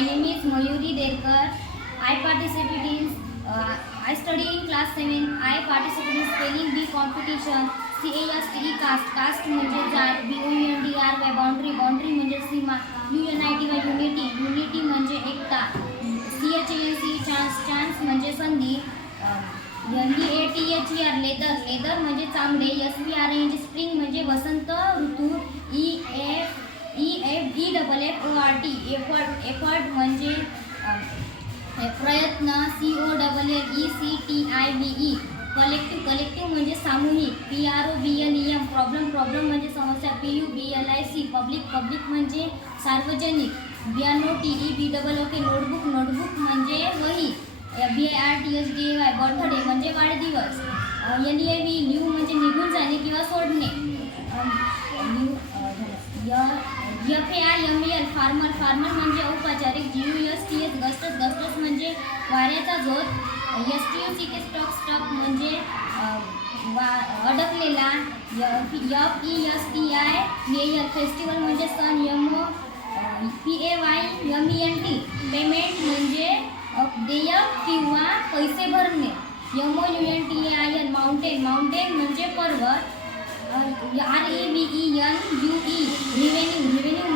My name is Mayuri Derkar. I study in class 7. I participate in spelling bee competition. CASTE caste म्हणजे जात, BOUNDRY boundary म्हणजे सीमा, UNITY unity म्हणजे एकता, chance म्हणजे संधी, LEATHER leather म्हणजे चामडे, SPRING स्प्रिंग म्हणजे वसंत ऋतू, EFFORT एफर्ट म्हणजे प्रयत्न, COLLECTIVE कलेक्टिव्ह म्हणजे सामूहिक, PROBLEM प्रॉब्लेम म्हणजे समस्या, PUBLIC पब्लिक म्हणजे सार्वजनिक, BNOTE नोटबुक म्हणजे वही, BIRTHDAY बर्थडे म्हणजे वाढदिवस, LEAV म्हणजे निघून जाणे किंवा सोडणे, FARMEL फार्मर म्हणजे औपचारिक, GUSTS म्हणजे वाऱ्याचा झोत, STUCK स्टॉक म्हणजे अडकलेला, FESTIVAL फेस्टिवल म्हणजे सण, PAYMENT पेमेंट म्हणजे देयक किंवा पैसे भरणे, MOUNTAIN माउंटेन म्हणजे पर्वत, REVENUE रेव्हेन्यू